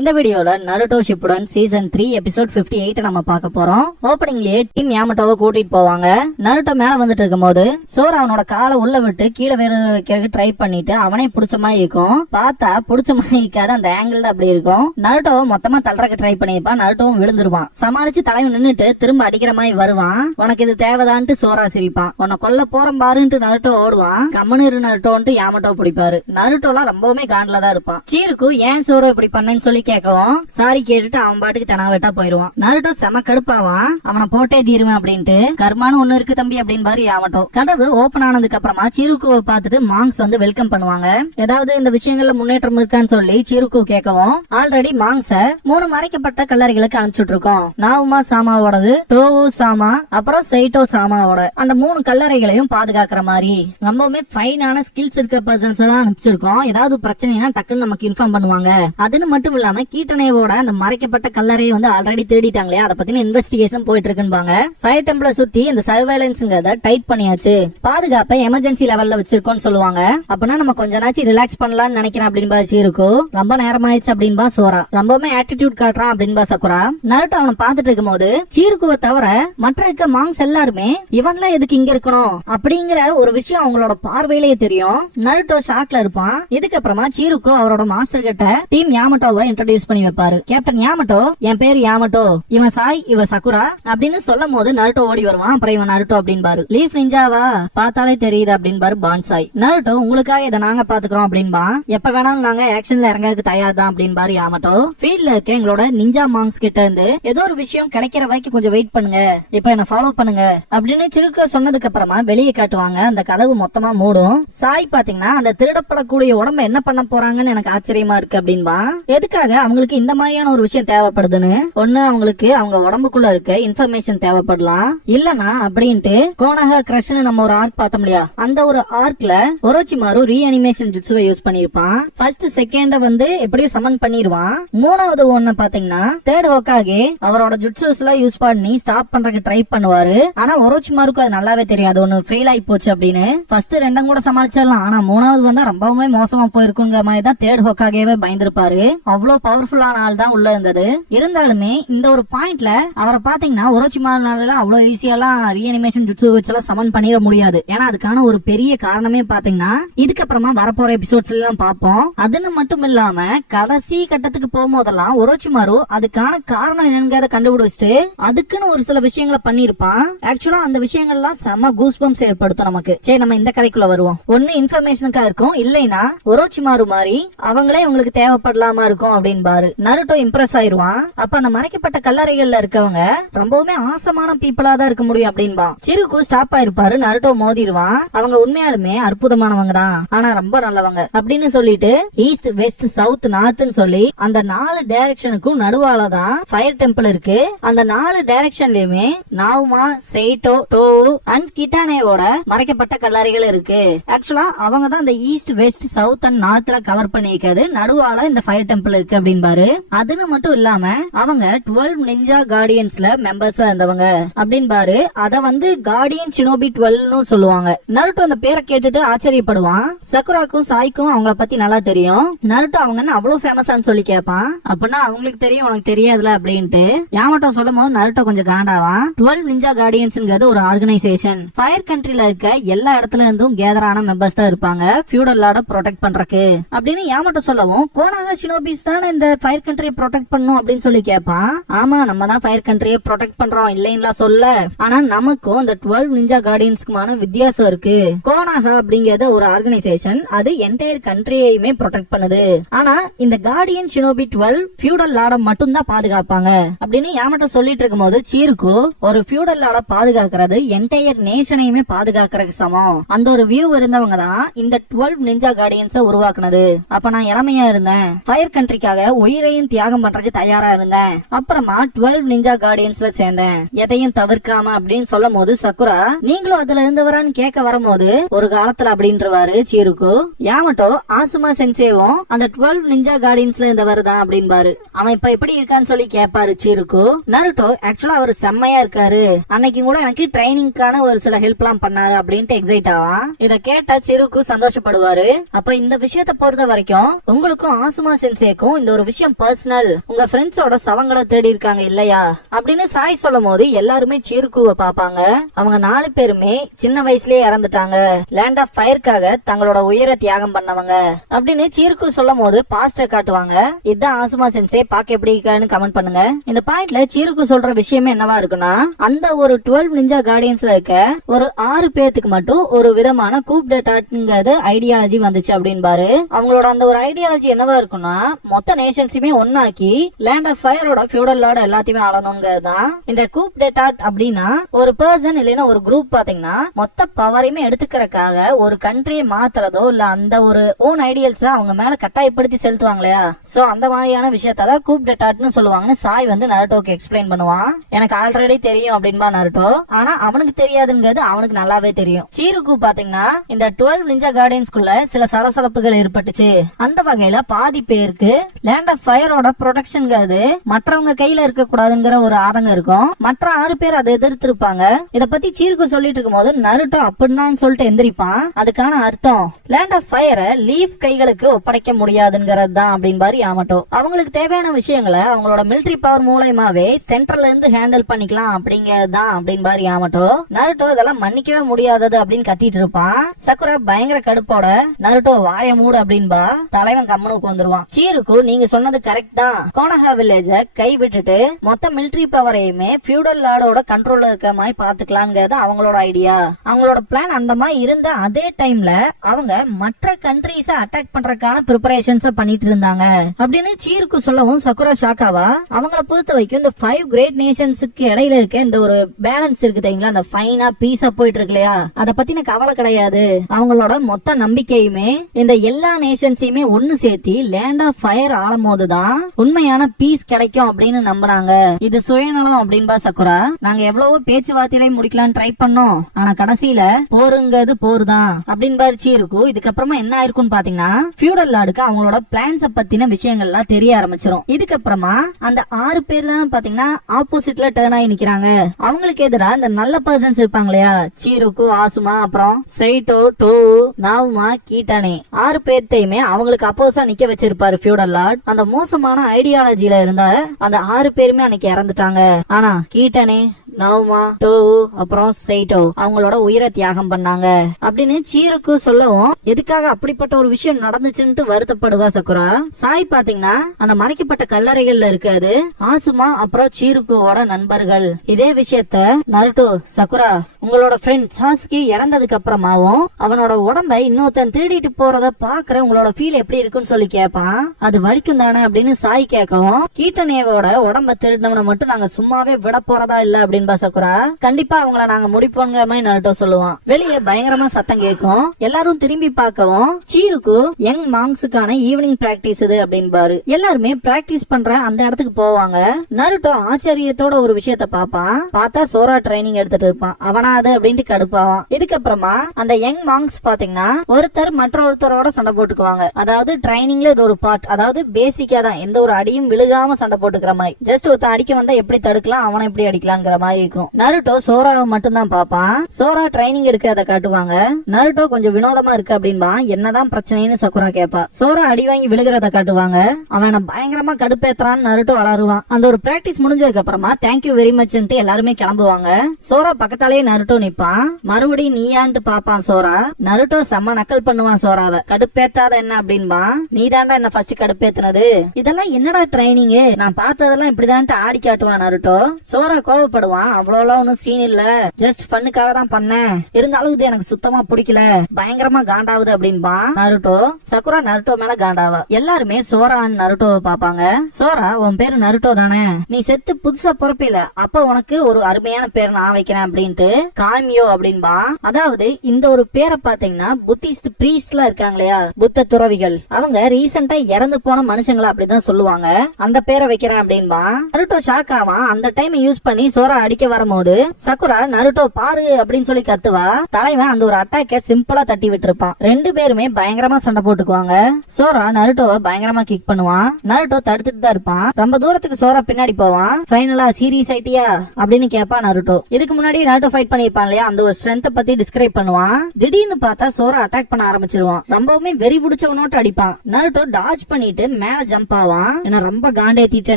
இந்த வீடியோல Naruto Shippuden season 3 episode 58 நம்ம பார்க்க போறோம். ஓப்பனிங்லயே டீம் யாமட்டோவை கூட்டிட்டு போவாங்க. நருட்டோ மேல வந்துட்டு இருக்கும்போது சோரா அவனோட காலை உள்ள விட்டு கீழே வேற வைக்கிறதுக்கு ட்ரை பண்ணிட்டு அவனே புடிச்ச மாதிரி இருக்கும். பார்த்தா புடிச்ச மாதிரி இருக்காது, அந்த ஆங்கிள் தான் அப்படி இருக்கும். நருட்டோவை மொத்தமா தள்ளுறக்கு ட்ரை பண்ணிருப்பான். நருட்டோவும் விழுந்துருவான். சமாளிச்சு தலைவன் நின்னுட்டு திரும்ப அடிக்கிற மாதிரி வருவான். உனக்கு இது தேவைதான்ட்டு சோரா சிரிப்பான். உன்னை கொல்ல போறோம் பாருன்ட்டு நருட்டோ ஓடுவான். கம்மனு நருட்டோன்ட்டு யாமட்டோ பிடிப்பாரு. நருட்டோலாம் ரொம்பவுமே காண்டில தான் இருப்பான். சீருக்கு ஏன் சோரா இப்படி பண்ணேன்னு சொல்லி கேட்கவும் சாரி கேட்டுட்டு அவன் பாட்டுக்கு தனாவட்டா போயிருவான். நருட்டோ செம கடுப்பாவான். அவனை போட்டே தீருவேன் அப்படின்ட்டு. கர்மானு ஒண்ணு இருக்கு தம்பி அப்படின்னு பாரு யாமட்டோ. கதவு ஓபன் ஆனதுக்கு அப்புறமா சீருக்குவை பார்த்துட்டு மாங்ஸ் வந்து வெல்கம் பண்ணுவாங்க. ஏதாவது இந்த விஷயங்கள்ல முன்னேற்றம் இருக்கான்னு சொல்லி சீருக்கு கேட்கவும் ஆல்ரெடி மாங்ஸ 3 மறைக்கப்பட்ட கல்லறைகளுக்கு அனுப்பிச்சுட்டு இருக்கோம். நாவுமா சாமாவோடது, டோவோ சாமா, அப்புறம் சைட்டோ சாமாவோட அந்த 3 கல்லறைகளையும் பாதுகாக்கிற மாதிரி ரொம்பவுமே ஃபைனான ஸ்கில்ஸ் இருக்க பர்சன்ஸ் தான் அனுப்பிச்சிருக்கோம். ஏதாவது பிரச்சனைனா டக்குன்னு நமக்கு இன்ஃபார்ம் பண்ணுவாங்க. அதுன்னு மட்டும் இல்லாம கீட்டனேவோட அந்த மறைக்கப்பட்ட கல்லறையை வந்து ஆல்ரெடி தேடிட்டாங்களே, அதை பத்தின இன்வெஸ்டிகேஷன் போயிட்டு இருக்குன்னு ஃபயர் டெம்பிள சுத்தி இந்த சர்வேலன்ஸ்ங்கறத டைட் பண்ணியாச்சு. பாதுகாப்பை எமர்ஜென்சி லெவல்ல வச்சிருக்கோம்னு சொல்லுவாங்க. அப்பனா நம்ம கொஞ்ச நாச்சு ரிலாக்ஸ் பண்ணலாம்னு நினைக்கிறேன் அப்படின்னு சீருக்கு. ரொம்ப நேரம் ஆயிடுச்சு அப்படின்பா சோரா. ரொம்பவுமே ஆட்டிடியூட் காட்டுறான் அப்படின்பா சக்குரா. நருட்டோ அவனை பார்த்துட்டு இருக்கும் போது சீருக்குவை தவிர மற்ற இருக்க மாங்ஸ் எல்லாருமே இவன்லாம் எதுக்கு இங்க இருக்கணும் அப்படிங்கிற ஒரு விஷயம் அவங்களோட பார்வையிலேயே தெரியும். நருட்டோ ஷாக்ல இருப்பான். இதுக்கப்புறமா சீருக்கு அவரோட மாஸ்டர் கிட்ட டீம் யாமட்டோவை இன்ட்ரோடியூஸ் பண்ணி வைப்பாரு. கேப்டன் யாமட்டோ, என் பேர் யாமட்டோ, இவன் சாய், இவ சக்குரா அப்படின்னு சொல்லும் போது நருட்டோ ஓடி வருவான். அப்புறம் இவன் நருட்டோ அப்படின்பாரு. லீஃப் நிஞ்சாவா பார்த்தாலே தெரியுது அப்படின்பாரு பான்சாய். நருட்டோ, உங்களுக்காக இதை நாங்க பாத்துக்கிறோம் அப்படின்பா. எப்ப வேணாலும் நாங்க ஆக்ஷன்ல இறங்கிறதுக்கு தயார் தான் அப்படின்பாரு யாமட்டோ. ஃபீல்ட்ல இருக்க எங்களோட நிஞ்சா மாங்ஸ் கிட்ட இருந்து ஏதோ ஒரு விஷயம் கிடைக்கிற வரைக்கும் கொஞ்சம் வெயிட் பண்ணுங்க, இப்ப என்ன ஃபாலோ பண்ணுங்க அப்படின்னு சிறுக்க சொன்னதுக்கு அப்புறமா வெளியே காட்டுவாங்க. அந்த கதவு மொத்தமா மூடும். சாய் பாத்தீங்கன்னா அந்த திருடப்படக்கூடிய உடம்ப என்ன பண்ண போறாங்கன்னு எனக்கு ஆச்சரியமா இருக்கு அப்படின்பா. எதுக்காக அவங்களுக்கு இந்த மாதிரியான ஒரு விஷயம் தேவைப்படுதுன்னு. ஒண்ணு அவங்களுக்கு அவங்க உடம்புக்குள்ள இருக்க இன்ஃபர்மேஷன் தேவைப்படலாம், இல்லனா அப்படின்ட்டு கோனஹா கிரஷ்னு நம்ம ஒரு ஆர்க் பார்த்தோம் இல்லையா, அந்த ஒரு ஆர்க்ல ஒரோச்சிமாரு ரீஅனிமேஷன் ஜுட்சுவை யூஸ் பண்ணிருப்பான். ஃபர்ஸ்ட் செகண்ட வந்து எப்படியும் சமன் பண்ணிருவான். மூணாவது ஒண்ணு பாத்தீங்கன்னா தேர்ட் ஹோக்காகே அவரோட ஜுட்சுஸ்ல யூஸ் பண்ணி ஸ்டாப் பண்றதுக்கு ட்ரை பண்ணுவாரு. ஆனா ஒரோச்சிமாருக்கு அது நல்லாவே தெரியாது ஒண்ணு ஃபெயில் ஆகி போச்சு அப்படின்னு. ஃபர்ஸ்ட் ரெண்டும் கூட சமாளிச்சிடலாம், ஆனா மூணாவது வந்தா ரொம்பவுமே மோசமா போயிருக்குங்கிற மாதிரி தான் தேர்ட் ஹோக்காகவே பயந்துருப்பாரு. அவ்வளவு பவர்ஃபுல்லான ஆள் தான் உள்ள இருந்தது. இருந்தாலுமே இந்த ஒரு பாயிண்ட்ல அவரை பாத்தீங்கன்னா ஒரோச்சிமாருனால அவ்வளவு ஈஸியெல்லாம் ரீஅனிமேஷன் ஜுட்சு வச்செல்லாம் சமன் பண்ணிட முடியாது. ஏன்னா அதுக்கான ஒரு பெரிய காரணமே பாத்தீங்கன்னா இதுக்கப்புறமா வரப்போற எபிசோட்ஸ்ல எல்லாம் பார்ப்போம். அதுன்னு மட்டும் இல்லாம கடைசி கட்டத்துக்கு போகும்போதெல்லாம் ஒரோச்சிமாரு அதுக்கான காரணம் என்னங்கிறத கண்டுபிடிச்சிட்டு அதுக்குன்னு ஒரு சில விஷயங்களை பண்ணிருப்பான். ஆக்சுவலா அந்த விஷயங்கள்லாம் செம கூஸ்பம்ஸ் ஏற்படுத்தும் நமக்கு. சரி, நம்ம இந்த கதைக்குள்ள வருவோம். ஒன்னு இன்ஃபர்மேஷனுக்கா இருக்கும், இல்லைன்னா ஒரோச்சிமாரு மாதிரி அவங்களே உங்களுக்கு தேவைப்படலாமா இருக்கும் அப்படின்னு பாரு. நருட்டோ இம்ப்ரெஸ் ஆயிருவான். அப்ப அந்த மறைக்கப்பட்ட கல்லறைகள்ல இருக்கவங்க ரொம்பவுமே ஆசமான பீப்புளா தான் இருக்க முடியும் அப்படின்பா. சிறுக்கு ஸ்டாப் ஆயிருப்பாரு. நருட்டோ மோதிடுவான். அவங்க உண்மையாலுமே அற்புதமானவங்க தான், ஆனா ரொம்ப நல்லவங்க அப்படின்னு சொல்லிட்டு ஈஸ்ட் வெஸ்ட் சவுத் நார்த்னு சொல்லி அந்த 4 டைரக்ஷனுக்கும் நடுவாலதான் ஃபயர் டெம்பிள் இருக்கு. அந்த 4 டைரக்ஷன்லயுமே நாவுமா, சைட்டோ, டோவு அண்ட் கிட்டானேவோட மறைக்கப்பட்ட கல்லறைகள் இருக்கு. ஆக்சுவலா அவங்க தான் இந்த ஈஸ்ட் வெஸ்ட் சவுத் அண்ட் நார்த்ல கவர் பண்ணிருக்காது. நடுவால இந்த ஃபயர் டெம்பிள் இருக்கு அப்படின்பாரு. அதுன்னு மட்டும் இல்லாம அவங்க 12 நிஞ்சா கார்டியன்ஸ்ல மெம்பர்ஸா இருந்தவங்க அப்படின்பாரு. அத வந்து கார்டியன் ஷினோபி 12னு சொல்லுவாங்க. நருட்டோ அந்த பேரை கேட்டுட்டு ஆச்சரியப்படுவான். சக்குராக்கும் சாய்க்கும் அவங்கள பத்தி நல்லா தெரியும். நருட்டோ அவங்க அவ்வளவு ஃபேமஸான்னு சொல்லி கேட்பான். அப்படின்னா அவங்களுக்கு தெரியும், உனக்கு தெரியாதுல அப்படின்ட்டு யாமட்டோ சொல்லும் போது நருட்டோ கொஞ்சம் காண்டாவான். 12 நிஞ்சா கார்டியன்ஸ்ங்கிறது ஒரு ஆர்கனைசேஷன். ஃபயர் கண்ட்ரில இருக்க எல்லா இடத்துல இருந்தும் கேதரான மெம்பர்ஸ் தான் இருப்பாங்க ஃபியூடல் லார்ட ப்ரொடெக்ட் பண்றதுக்கு அப்படின்னு யாமட்டோ சொல்லவும் கோனாகா ஷினோபிஸ் தான் இந்த ஃபயர் கண்ட்ரியை ப்ரொடெக்ட் பண்ணும் அப்படின்னு சொல்லி கேட்பான். ஆமா, நம்ம தான் ஃபயர் கண்ட்ரியை ப்ரொடெக்ட் பண்றோம் இல்லைன்னா சொல்ல. ஆனா நமக்கும் இந்த 12 நிஞ்சா கார்டியன்ஸ்க்குமான வித்தியாசம் இருக்கு. கோனாகா அப்படிங்கறது ஒரு ஆர்கனைசேஷன், அது என்டையர் கண்ட்ரியையுமே ப்ரொடெக்ட் பண்ணுது. ஆனா இந்த கார்டியன் ஷினோபி 12 ஃபியூடல் லார்ட மட்டும் தான் பாதுகாப்பாங்க அப்படின்னு யாமட்டோ சொல்லிட்டு இருக்கும் போது சீருக்கு ஒரு ஃபியூடல் லார்ட பாதுகாக்கிறது என்டையர் நேஷனையுமே பாதுகாக்கிறதுக்கு சமம். அந்த ஒரு வியூ இருந்தவங்க தான் இந்த 12 நிஞ்சா கார்டியன்ஸை உருவாக்குனது. அப்ப நான் இளமையா இருந்தேன், ஃபயர் கண்ட்ரிக்காக கண்ட்ரிக்காக உயிரையும் தியாகம் பண்றதுக்கு தயாரா இருந்தேன். அப்புறமா 12 நிஞ்சா கார்டியன்ஸ்ல சேர்ந்தேன், எதையும் தவிர்க்காம அப்படின்னு சொல்லும் போது சக்குரா நீங்களும் அதுல இருந்தவரான்னு கேட்க வரும்போது ஒரு காலத்துல அப்படின்றவாரு சீருக்கு. யாமட்டோ ஆசுமா சென்சேவும் அந்த 12 நிஞ்சா கார்டியன்ஸ்ல இருந்தவர் தான் அப்படின்பாரு. அவன் இப்ப எப்படி இருக்கான்னு சொல்லி கேட்பாரு சீருக்கு. நருட்டோ ஆக்சுவலா அவர் செம்மையா இருக்காரு, அன்னைக்கு கூட எனக்கு ட்ரைனிங்கான ஒரு சில ஹெல்ப் எல்லாம் பண்ணாரு அப்படின்ட்டு எக்ஸைட் ஆவான். இத கேட்டா சீருக்கு சந்தோஷப்படுவாரு. அப்ப இந்த விஷயத்தை பொறுத்த வரைக்கும் உங்களுக்கும் ஆசுமா சென்சேக்கும் இந்த ஒரு விஷயம் பர்சனல், உங்க ஃப்ரெண்ட்ஸோட சவங்களை தேடி இருக்காங்க இல்லையா அப்படின்னு சாய் சொல்லும் போது எல்லாருமே சீருக்குவை பாப்பாங்க. அவங்க 4 பேருமே சின்ன வயசுலயே இறந்துட்டாங்க, லேண்ட் ஆஃப் ஃபயர்க்காக தங்களோட உயிரை தியாகம் பண்ணவங்க அப்படின்னு சீருக்கு சொல்லும் போது பாஸ்ட காட்டுவாங்க. இதுதான் ஆசுமா சென்சே, பாக்க எப்படி இருக்கான்னு கமெண்ட் பண்ணுங்க. இந்த பாயிண்ட்ல சீருக்கு சொல்ற விஷயமே என்னவா இருக்குன்னா, அந்த ஒரு 12 நிஞ்சா கார்டியன்ஸ்ல இருக்க ஒரு 6 பேத்துக்கு மட்டும் ஒரு விதமான கூப் டேட்டாட்ங்கிறது ஐடியாலஜி வந்துச்சு அப்படின்பாரு. அவங்களோட அந்த ஒரு ஐடியாலஜி என்னவா இருக்குன்னா, மொத்த நேஷன்ஸுமே ஒன்னாக்கி லேண்ட் ஆஃப் ஃபயரோட ஃபியூடல் லார்ட் எல்லாத்தையுமே ஆளணுங்கிறது தான். இந்த கூப் டேட்டாட் அப்படின்னா ஒரு பர்சன் இல்லைன்னா ஒரு குரூப் பாத்தீங்கன்னா மொத்த பவரையுமே எடுத்துக்கிறதுக்காக ஒரு கண்ட்ரியை மாத்துறதோ இல்ல அந்த ஒரு ஓன் ஐடியல்ஸ் அவங்க மேல கட்டாயப்படுத்தி செலுத்துவாங்க இல்லையா, சோ அந்த மாதிரியான விஷயத்தான் கூப் டேட்டாட்னு சொல்லுவாங்கன்னு சாய் வந்து நருட்டோக்கு எக்ஸ்பிளைன் பண்ணுவான். எனக்கு ஆல்ரெடி தெரியும் அப்படின்பா நருட்டோ, ஆனா அவனுக்கு தெரியாதுங்கிறது அவனுக்கு நல்லாவே தெரியும். சீருக்கு பாத்தீங்கன்னா இந்த 12 நிஞ்சா கார்டியன்ஸ்குள்ள சில சலசலப்புகள் ஏற்பட்டுச்சு. அந்த வகையில பாதி பேருக்கு லேண்ட் ஆஃப் ஃபயரோட ப்ரொடெக்ஷன்ங்கிறது மற்றவங்க கையில இருக்க கூடாதுங்கிற ஒரு ஆதங்கம் இருக்கும். மற்ற 6 பேர் அதை எதிர்த்திருப்பாங்க. இத பத்தி சீருக்கு சொல்லிட்டு இருக்கும் போது நருட்டோ அப்படின்னான்னு சொல்லிட்டு எந்திரிப்பான். அதுக்கான அர்த்தம் லேண்ட் ஆஃப் ஃபயரை லீஃப் கைகளுக்கு ஒப்படைக்க முடியாதுங்கிறது தான் அப்படின்பாரு யாமட்டோ. அவங்களுக்கு தேவையான விஷயங்களை அவங்களோட மிலிட்டரி பவர் மூலமாவே சென்ட்ரல்ல இருந்து ஹேண்டில் பண்ணிக்கலாம் அப்படிங்கறதுதான் அப்படின்பாரு யாமட்டோ. நருட்டோ இதெல்லாம் மன்னிக்கவே முடியாதது அப்படின்னு கத்திட்டு இருப்பான். சக்குரா பயங்கர கடுப்போட நருட்டோ வாய மூடு அப்படின்பா. தலைவன் கம்மனுக்கு வந்துருவான். சீருக்கு நீங்க சொன்னது கரெக்ட் தான், கோனஹா வில்லேஜ கை விட்டுட்டு மொத்த மிலிட்டரி பவரையுமே ஃபியூடல் லார்டோட கண்ட்ரோல்ல இருக்க மாதிரி பாத்துக்கலாம்ங்கிறது அவங்களோட ஐடியா. அவங்களோட பிளான் அந்த மாதிரி இருந்த அதே டைம்ல அவங்க மற்ற கண்ட்ரீஸ அட்டாக் பண்றதுக்கான ப்ரிப்பரேஷன்ஸ் பண்ணிட்டு இருந்தாங்க அப்படின்னு சீருக்கு சொல்லவும் சக்குரா ஷாக்காவா. அவங்கள பொறுத்த வரைக்கும் இந்த 5 கிரேட் நேஷன்ஸுக்கு இடையில இருக்க இந்த ஒரு பேலன்ஸ் இருக்கு தெரியுங்களா, அந்த ஃபைனா பீஸா போயிட்டு இருக்கு இல்லையா, அத பத்தின கவலை கிடையாது. அவங்களோட மொத்த நம்பிக்கையுமே இந்த எல்லா நேஷன்ஸையுமே ஒன்னு சேர்த்தி லேண்ட் ஆஃப் ஃபயர் ஆளும் போதுதான் உண்மையான பீஸ் கிடைக்கும் அப்படின்னு நம்புறாங்க. இது சுயநலம் அப்படின்பா சக்குரா. நாங்க எவ்வளவோ பேச்சுவார்த்தையில முடிக்கலாம் ட்ரை பண்ணோம், ஆனா கடைசியில போருங்கிறது போர் தான் அப்படின்பாரு சீருக்கு. இதுக்கப்புறமா என்ன ஆயிருக்கும்னு பாத்தீங்கன்னா, ஃபியூடல் லார்டுக்கு அவங்களோட பிளான்ஸ பத்தின விஷயங்கள்லாம் தெரிய ஆரம்பிச்சிடும். இதுக்கப்புறமா அந்த 6 பேர் தான் பாத்தீங்கன்னா ஆப்போசிட்ல டர்ன் ஆகி நிக்கிறாங்க. அவங்களுக்கு எதிராக இந்த நல்ல பர்சன்ஸ் இருப்பாங்க இல்லையா, சீருக்கு, ஆசுமா, அப்புறம் சைட்டோ, டோவு, நாவுமா, கீட்டானே 6 பேர்த்தையுமே அவங்களுக்கு அப்போசா நிக்க வச்சிருப்பாரு ஃபியூடல் லார்ட். அந்த மோசமான ஐடியாலஜில இருந்த அந்த 6 பேருமே அன்னைக்கு இறந்துட்டாங்க. ஆனா கீட்டானே, நவுமா, டோவு, அப்புறம் சைட்டோ அவங்களோட உயிரை தியாகம் பண்ணாங்க அப்படின்னு சீருக்கு சொல்லவும் எதுக்காக அப்படிப்பட்ட ஒரு விஷயம் நடந்துச்சுன்னு வருத்தப்படுவா சக்குரா. சாய் பாத்தீங்கன்னா அந்த மறைக்கப்பட்ட கல்லறைகள்ல இருக்காது ஆசுமா அப்புறம் சீருக்குவோட நண்பர்கள். இதே விஷயத்த நருட்டோ, சக்குரா உங்களோட ஃப்ரெண்ட் சாசுகி இறந்ததுக்கு அப்புறமாவும் அவனோட உடம்ப இன்னொருத்தன் திருடிட்டு போறத பாக்குற உங்களோட ஃபீல் எப்படி இருக்குன்னு சொல்லி கேட்பான். அது வலிக்கும் தானே அப்படின்னு சாய் கேட்கவும், கீட்டனேவோட உடம்ப திருடினவனை மட்டும் நாங்க சும்மாவே விட போறதா இல்ல அப்படின்னு சக்குரா கண்டிப்பா அவங்கள நாங்க முடிப்போங்க மாதிரி நருட்டோ சொல்லுவான். வெளியே பயங்கரமா சத்தம் கேட்கும். எல்லாரும் திரும்பி பார்க்கவும் சீருக்கு யங் மாங்ஸுக்கான ஈவினிங் பிராக்டிஸ் இது அப்படின்பாரு. எல்லாருமே பிராக்டிஸ் பண்ற அந்த இடத்துக்கு போவாங்க. நருட்டோ ஆச்சரியத்தோட ஒரு விஷயத்த பாப்பான். பார்த்தா சோரா ட்ரைனிங் எடுத்துட்டு இருப்பான். அவனா அது அப்படின்ட்டு கடுப்பாவான். இதுக்கப்புறமா அந்த யங் மாங்ஸ் பாத்தீங்கன்னா ஒருத்தர் மற்றொருத்தரோட சண்டை போட்டுக்குவாங்க. அதாவது ட்ரைனிங்ல இது ஒரு பார்ட், அதாவது பேசிக்கா தான் எந்த ஒரு அடியும் விழுகாம சண்டை போட்டுக்கிற மாதிரி. ஜஸ்ட் ஒருத்தர் அடிக்க வந்தா எப்படி தடுக்கலாம், அவனை எப்படி அடிக்கலாம்ங்கிற மாதிரி இருக்கும். நருட்டோ சோராவை மட்டும் தான் பாப்பான். சோரா ட்ரைனிங் எடுக்கிறத காட்டுவாங்க. நருட்டோ கொஞ்சம் வினோதமா இருக்கு அப்படின்பா. என்னதான் பிரச்சனைன்னு சக்குரா கேப்பா. சோரா அடி வாங்கி விழுகிறத காட்டுவாங்க. அவனை பயங்கரமா கடுப்பேத்துறான்னு நருட்டோ வளருவான். அந்த ஒரு பிராக்டிஸ் முடிஞ்சதுக்கு அப்புறமா தேங்க்யூ வெரி மச் எல்லாருமே கிளம்புவாங்க. சோரா பக்கத்தாலேயே நருட்டோ நிப்பான். மறுபடியும் நீயான்ட்டு பாப்பான் சோரா. நருட்டோ செம்ம நக்கல் பண்ணுவான் சோராவை. கடுப்பேத்தாத என்ன அப்படின்பா. நீ தாண்டா என்ன ஃபர்ஸ்ட் கடுப்பேத்துனது, இதெல்லாம் என்னடா ட்ரைனிங், நான் பார்த்ததெல்லாம் இப்படிதான் ஆடி காட்டுவான் நருட்டோ. சோரா கோவப்படுவான். சொல்லுவான், அவ்வளோலாம் ஒன்னும் சீன் இல்ல, ஜஸ்ட் பண்ணுக்காக தான் பண்ணேன், இருந்தாலும் இது எனக்கு சுத்தமா பிடிக்கல, பயங்கரமா காண்டாவுது அப்படின்பா நருட்டோ. சகுரா நருட்டோ மேல காண்டாவா. எல்லாருமே சோரா நருட்டோவை பாப்பாங்க. சோரா, உன் பேரு நருட்டோ தானே, நீ செத்து புதுசா பிறப்பில, அப்ப உனக்கு ஒரு அருமையான பேர் நான் வைக்கிறேன் அப்படின்ட்டு காமியோ அப்படின்பா. அதாவது இந்த ஒரு பேரை பாத்தீங்கன்னா புத்திஸ்ட் பிரீஸ்ட்ல இருக்காங்க இல்லையா, புத்த துறவிகள், அவங்க ரீசெண்டா இறந்து போன மனுஷங்களை அப்படிதான் சொல்லுவாங்க, அந்த பேரை வைக்கிறேன் அப்படின்பா. நருட்டோ ஷாக் ஆவான். அந்த டைம் யூஸ் பண்ணி சோரா அடிக்க வரும்போது சகுரா நருட்டோ பாரு அப்படின்னு சொல்லி கத்துவா. தலைவன் அந்த ஒரு அட்டாக்க சிம்பிளா தட்டி விட்டுருப்பான். ரெண்டு பேருமே பயங்கரமா சண்டை போட்டுக்குவாங்க. சோரா நருட்டோவை பயங்கரமா கிக் பண்ணுவான். நருட்டோ தடுத்துட்டு தான் இருப்பான். ரொம்ப தூரத்துக்கு சோரா பின்னாடி போவான். ஃபைனலா சீரியஸ் ஆயிட்டியா அப்படின்னு கேட்பான் நருட்டோ. இதுக்கு முன்னாடி நருட்டோ ஃபைட் பண்ணிருப்பான் இல்லையா, அந்த ஒரு ஸ்ட்ரென்த் பத்தி டிஸ்கிரைப் பண்ணுவான். திடீர்னு பார்த்தா சோரா அட்டாக் பண்ண ஆரம்பிச்சிருவான். ரொம்பவுமே வெறி பிடிச்சவனோட்டு அடிப்பான். நருட்டோ டாஜ் பண்ணிட்டு மேல ஜம்ப் ஆவான். என்ன ரொம்ப காண்டேத்திட்ட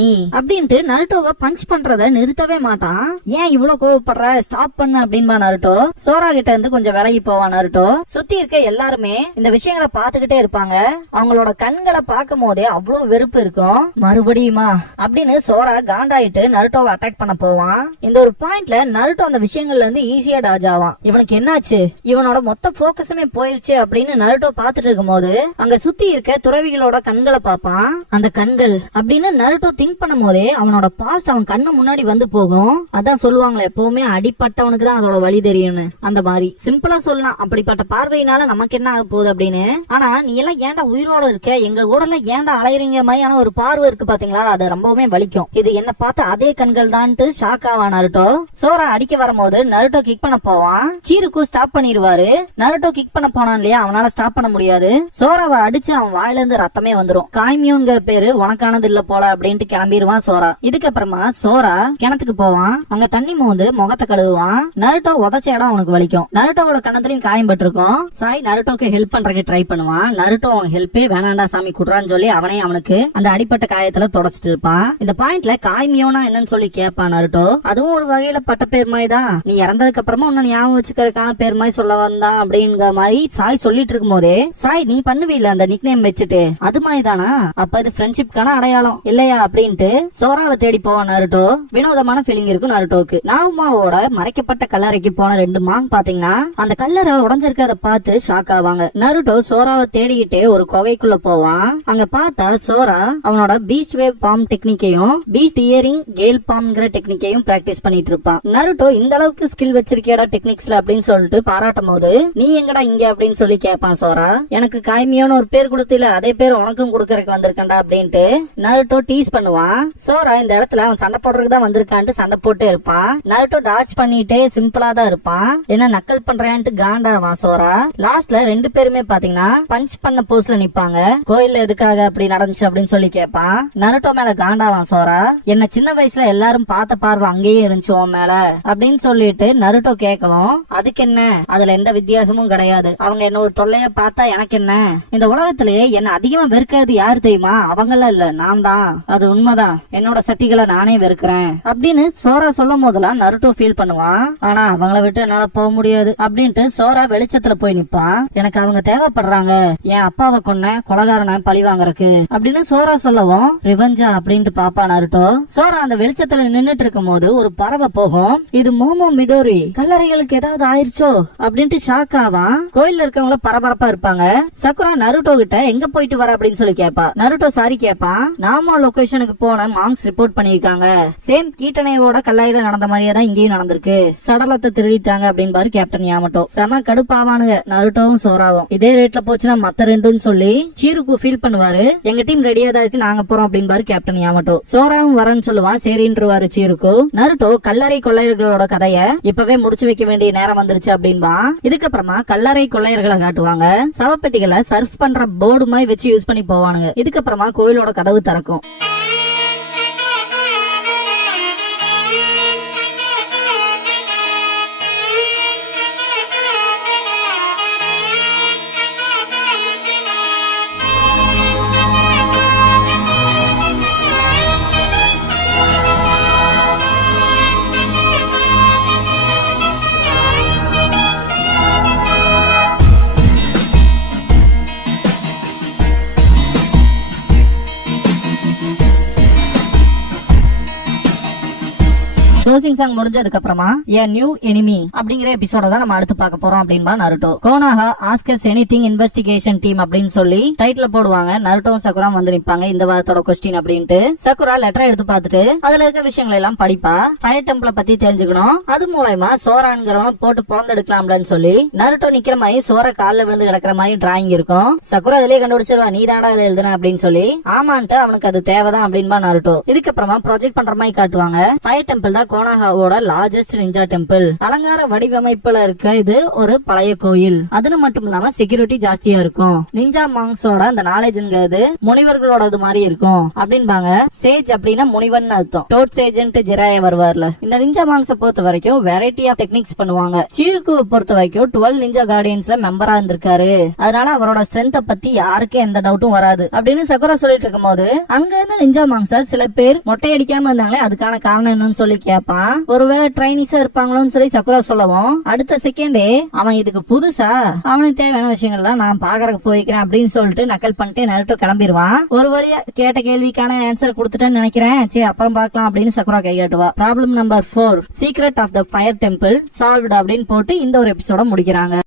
நீ அப்படின்ட்டு நருட்டோவை பஞ்ச் பண்றத நிறுத்தவே மாட்டான். ஏன் இவ்வளவு கோவப்படுற, ஸ்டாப் பண்ணு அப்படின்பா நருட்டோ. சோரா கிட்ட இருந்து கொஞ்சம் விலகி போவான் நருட்டோ. சுத்தி இருக்க எல்லாருமே இந்த விஷயங்களை பாத்துக்கிட்டே இருப்பாங்க. அவங்களோட கண்களை பார்க்கும் போதே அவ்வளவு வெறுப்பு இருக்கும். மறுபடியுமா அப்படின்னு சோரா காண்டாயிட்டு நருட்டோவை அட்டாக் பண்ண போவான். இந்த ஒரு பாயிண்ட்ல நருட்டோ அந்த விஷயங்கள்ல இருந்து ஈஸியா டாஜ் ஆவான். இவனுக்கு என்னாச்சு, இவனோட மொத்த போக்கஸுமே போயிருச்சு அப்படின்னு நருட்டோ பாத்துட்டு இருக்கும் போது அங்க சுத்தி இருக்க துறவிகளோட கண்களை பார்ப்பான். அந்த கண்கள் அப்படின்னு நருட்டோ திங்க் பண்ணும் போதே அவனோட பாஸ்ட் அவன் கண்ணு முன்னாடி வந்து போகும். அதான் சொல்லுவாங்களே, எப்பவுமே அடிப்பட்டவனுக்கு தான் அதோட வழி தெரியும்னு. அந்த மாதிரி சிம்பிளா சொல்லலாம். அப்படிப்பட்ட பார்வையினால நமக்கு என்ன ஆக போகுது அப்படின்னு. ஆனா நீ எல்லாம் ஏன்டா உயிரோட இருக்க, எங்க கூட எல்லாம் ஏன்டா அலையறீங்க மாதிரியான ஒரு பார்வை இருக்கு பாத்தீங்களா, அது ரொம்பவுமே வலிக்கும். இது என்ன பார்த்து அதே கண்கள் தான்ட்டு ஷாக் ஆவான் நருட்டோ. சோரா அடிக்க வரும்போது நருட்டோ கிக் பண்ண போவான். சீருக்கு ஸ்டாப் பண்ணிடுவாரு. நருட்டோ கிக் பண்ண போனான் இல்லையா, அவனால ஸ்டாப் பண்ண முடியாது. சோராவை அடிச்சு அவன் வாயில இருந்து ரத்தமே வந்துரும். காய்மியோங்கிற பேரு உனக்கானது இல்ல போல அப்படின்ட்டு கிளம்பிடுவான் சோரா. இதுக்கப்புறமா சோரா கிணத்துக்கு போவான். அங்க தண்ணி மோந்து முகத்தை கழுவுவான். நருட்டோ உதச்ச இடம் அவனுக்கு வலிக்கும். நருட்டோவோட கணத்துலயும் காயம் பட்டிருக்கும். சாய் நருட்டோக்கு ஹெல்ப் பண்றதுக்கு ட்ரை பண்ணுவான். நருட்டோ அவன் ஹெல்ப்பே வேணாண்டா சாமி குடுறான்னு சொல்லி அவனே அவனுக்கு அந்த அடிப்பட்ட காயத்துல தொடச்சிட்டு இருப்பான். இந்த பாயிண்ட்ல காய்மியோனா என்னன்னு சொல்லி கேட்பான் நருட்டோ. அதுவும் ஒரு வகையில பட்ட பேர் மாதிரி தான், நீ இறந்ததுக்கு அப்புறமா உன்னை ஞாபகம் வச்சுக்கிறதுக்கான பேர் மாதிரி சொல்ல வந்தான் அப்படிங்கிற மாதிரி சாய் சொல்லிட்டு இருக்கும் போதே, சாய் நீ பண்ணுவீல அந்த நிக் நேம் வச்சுட்டு, அது மாதிரி தானா, அப்ப இது ஃப்ரெண்ட்ஷிப்கான அடையாளம் இல்லையா அப்படின்ட்டு சோராவை தேடி போவான் நருட்டோ. வினோதமான ஃபீலிங் இருக்கும் நருட்டோக்கு. நாவுமாவோட மறைக்கப்பட்ட கல்லறைக்கு போன ரெண்டு மாங் பாத்தீங்கன்னா அந்த கல்லறை உடஞ்சிருக்கத பார்த்து ஷாக் ஆவாங்க. நருட்டோ சோராவை தேடிக்கிட்டே ஒரு குகைக்குள்ள போவான். அங்க பார்த்தா சோரா அவனோட பீஸ்ட் வேவ் பாம் டெக்னிக்கையும் பீஸ்ட் இயரிங் கேல் பாம்ங்கிற டெக்னிக்கையும் பிராக்டிஸ் பண்ணிட்டு இருப்பான். நருட்டோ இந்த அளவுக்கு ஸ்கில் வச்சிருக்கியடா டெக்னிக்ஸ்ல அப்படின்னு சொல்லிட்டு பாராட்டும் போது, நீ எங்கடா இங்க அப்படின்னு சொல்லி கேட்பான் சோரா. எனக்கு காய்மியோன்னு ஒரு பேர் கொடுத்தில, அதே பேர் உனக்கும் கொடுக்கறதுக்கு வந்திருக்கா அப்படின்ட்டு நருட்டோ டீஸ் பண்ணுவான். சோரா இந்த இடத்துல அவன் சண்டை போடுறதுக்கு தான் வந்திருக்கான்ட்டு சண்டை போட்டே இருப்பான். நருட்டோ டாச் பண்ணிட்டே சிம்பிளா தான் இருப்பான். என்ன நக்கல் பண்றேன்ட்டு காண்டாவான் சோரா. லாஸ்ட்ல ரெண்டு பேருமே பாத்தீங்கன்னா பஞ்ச் பண்ண போஸ்ல நிப்பாங்க. கோயில்ல எதுக்காக அப்படி நடந்துச்சு அப்படின்னு சொல்லி கேட்பான். நருட்டோ மேல காண்டாவான் சோரா. என்ன சின்ன வயசுல எல்லாரும் பார்த்த பார்வை அங்கேயே இருந்துச்சு உன் மேல அப்படின்னு சொல்லிட்டு நருட்டோ கேட்கவும், அதுக்கு என்ன, அதுல எந்த வித்தியாசமும் கிடையாது, அவங்க என்ன ஒரு தொல்லைய பார்த்தா எனக்கு என்ன, இந்த உலகத்திலேயே என்ன அதிகமா வெறுக்கிறது யாரு தெரியுமா, அவங்கள இல்ல நான் தான், அது உண்மைதான், என்னோட சக்திகளை நானே வெறுக்கிறேன் அப்படின்னு சோரா சொல்லும் போதெல்லாம் நருட்டோ ஃபீல் பண்ணுவான். ஆனா அவங்கள விட்டு என்னால போக முடியாது அப்படின்ட்டு சோரா வெளிச்சத்துல போய் நிப்பான். எனக்கு அவங்க தேவைப்படுறாங்க, என் அப்பாவை கொன்ன கொலகாரனை பழி வாங்குறதுக்கு அப்படின்னு சோரா சொல்லவும், ரிவெஞ்சா அப்படின்ட்டு பாப்பா நருட்டோ. சோரா அந்த வெளிச்சத்துல நின்னுட்டு இருக்கும் போது ஒரு பறவை போகும். இது மோமோ மிடோரி, கல்லறைகளுக்கு ஏதாவது ஆயிருச்சோ அப்படின்ட்டு ஷாக் ஆவான். கோயில்ல இருக்கவங்கள பரபரப்பா இருப்பாங்க. சகுரா நருட்டோ கிட்ட எங்க போயிட்டு வர அப்படின்னு சொல்லி கேப்பா. நருட்டோ சாரி கேப்பான். நாம லொகேஷனுக்கு போன மாங்ஸ் ரிப்போர்ட் பண்ணிருக்காங்க, சேம் கீட்டனையோட கல்லாயில நடந்த மாதிரியே தான் இங்கேயும் நடந்திருக்கு, சடலத்தை திருடிட்டாங்க அப்படின்னு பாரு கேப்டன் யாமட்டோ. செம கடுப்பாவானுங்க நருட்டோவும் சோராவும். இதே ரேட்ல போச்சுன்னா மத்த ரெண்டுன்னு சொல்லி சீருக்கு ஃபீல் பண்ணுவாரு. எங்க டீம் ரெடியா தான் இருக்கு, நாங்க போறோம் அப்படின்னு பாரு கேப்டன் யாமட்டோ. சோராவும் வரன்னு சொல்லுவான். சரின்றுவாரு சீருக்கு. நருட்டோ கல்லறை கொள்ளையர்களோட கதைய இப்பவே முடிச்சு வைக்க வேண்டிய நேரம் வந்துருச்சு அப்படின்பா. இதுக்கப்புறமா கல்லறை கொள்ளையர்களை காட்டுவாங்க. சவப்பெட்டிகளை சர்ஃப் பண்ற போர்டு மாதிரி வச்சு யூஸ் பண்ணி போவானுங்க. இதுக்கப்புறமா கோயிலோட கதவு திறக்கும். க்ளோசிங் சாங் முடிஞ்சதுக்கு அப்புறமா ஏ நியூ எனிமி அப்படிங்கிற எபிசோட தான் நம்ம அடுத்து பார்க்க போறோம் அப்படின்பா Naruto. Konoha asks anything investigation team அப்படின்னு சொல்லி டைட்டில் போடுவாங்க. நருட்டோவும் சக்குரா வந்து நிப்பாங்க இந்த வாரத்தோட கொஸ்டின் அப்படின்ட்டு. சக்குரா லெட்டர் எடுத்து பார்த்துட்டு அதுல இருக்க விஷயங்களை எல்லாம் படிப்பா. ஃபயர் டெம்பிள பத்தி தெரிஞ்சுக்கணும், அது மூலமா சோரான்கிறவன் போட்டு பொழந்தெடுக்கலாம்லன்னு சொல்லி நருட்டோ நிக்கிற மாதிரி சோரா கால்ல விழுந்து கிடக்கிற மாதிரி டிராயிங் இருக்கும். சக்குரா அதிலேயே கண்டுபிடிச்சிருவா, நீ தாண்டா இதை எழுதுன அப்படின்னு சொல்லி. ஆமான்ட்டு அவனுக்கு அது தேவைதான் அப்படின்பா நருட்டோ. இதுக்கப்புறமா ப்ரொஜெக்ட் பண்ற மாதிரி காட்டுவாங்க. ஃபயர் டெம்பிள் தான் கோனாஹாவோட லார்ஜஸ்ட் நிஞ்சா டெம்பிள். அலங்கார வடிவமைப்புல இருக்க இது ஒரு பழைய கோயில். அதுன்னு மட்டும் இல்லாம செக்யூரிட்டி ஜாஸ்தியா இருக்கும். நிஞ்சா மாங்ஸோட அந்த நாலேஜ்ங்கிறது முனிவர்களோட மாதிரி இருக்கும் அப்படின்பாங்க. சேஜ் அப்படின்னா முனிவன் அர்த்தம். டோட் சேஜ்ன்ட்டு ஜெராய வருவார்ல. இந்த நிஞ்சா மாங்ஸ பொறுத்த வரைக்கும் வெரைட்டி ஆஃப் டெக்னிக்ஸ் பண்ணுவாங்க. சீருக்கு பொறுத்த வரைக்கும் 12 நிஞ்சா கார்டியன்ஸ்ல மெம்பரா இருந்திருக்காரு. அதனால அவரோட ஸ்ட்ரென்த்த பத்தி யாருக்கும் எந்த டவுட்டும் வராது அப்படின்னு சக்குரா சொல்லிட்டு இருக்கும் போது அங்க இருந்த நிஞ்சா மாங்ஸ சில பேர் மொட்டை அடிக்காம இருந்தாங்களே அதுக்கான காரணம் என்னன்னு சொல்லி கேட்பான். ஒருவேளை ட்ரைனிஸா இருப்பாங்களோன்னு சொல்லி சக்குரா சொல்லவும் அடுத்த செகண்டே அவன் இதுக்கு புதுசா அவனுக்கு தேவையான விஷயங்கள்லாம் நான் பாக்குறக்கு போய்க்கிறேன் அப்படின்னு சொல்லிட்டு நக்கல் பண்ணிட்டு நருட்டோ கிளம்பிடுவான். ஒரு வழியா கேட்ட கேள்விக்கான ஆன்சர் கொடுத்துட்டேன்னு நினைக்கிறேன், சரி அப்புறம் பார்க்கலாம் அப்படின்னு சக்குரா கை காட்டுவா. Problem number 4 secret of the fire temple solved அப்படின்னு போட்டு இந்த ஒரு எபிசோட முடிக்கிறாங்க.